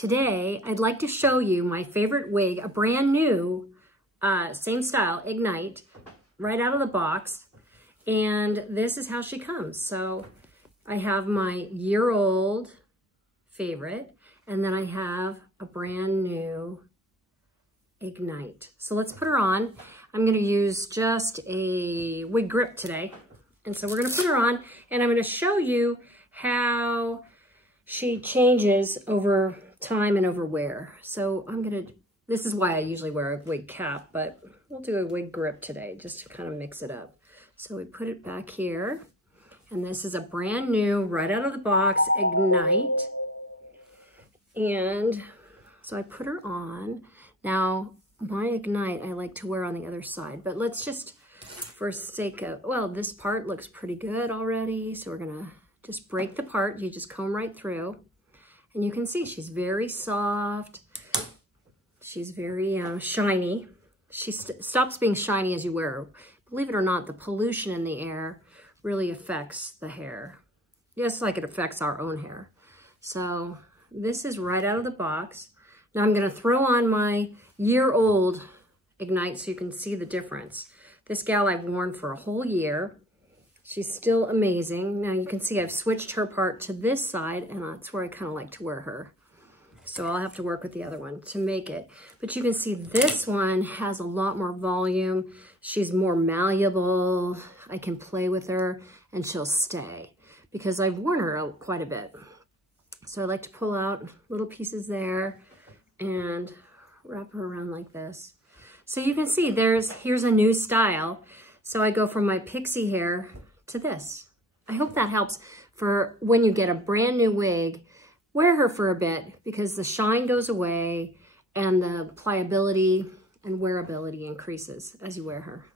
Today, I'd like to show you my favorite wig, a brand new, same style, Ignite, right out of the box. And this is how she comes. So I have my year-old favorite, and then I have a brand new Ignite. So let's put her on. I'm gonna use just a wig grip today. And so we're gonna put her on, and I'm gonna show you how she changes over time and over wear. So this is why I usually wear a wig cap, but we'll do a wig grip today just to kind of mix it up. So we put it back here, and this is a brand new, right out of the box, Ignite. And so I put her on. Now, my Ignite I like to wear on the other side, but let's just, for sake of, well, this part looks pretty good already, so we're gonna just break the part. You just comb right through, and you can see she's very soft. She's very shiny. She stops being shiny as you wear her. Believe it or not, the pollution in the air really affects the hair, just like it affects our own hair. So this is right out of the box. Now I'm gonna throw on my year-old Ignite so you can see the difference. This gal I've worn for a whole year. She's still amazing. Now you can see I've switched her part to this side, and that's where I kind of like to wear her. So I'll have to work with the other one to make it. But you can see this one has a lot more volume. She's more malleable. I can play with her and she'll stay because I've worn her quite a bit. So I like to pull out little pieces there and wrap her around like this. So you can see here's a new style. So I go from my pixie hair to this. I hope that helps for when you get a brand new wig. Wear her for a bit because the shine goes away and the pliability and wearability increases as you wear her.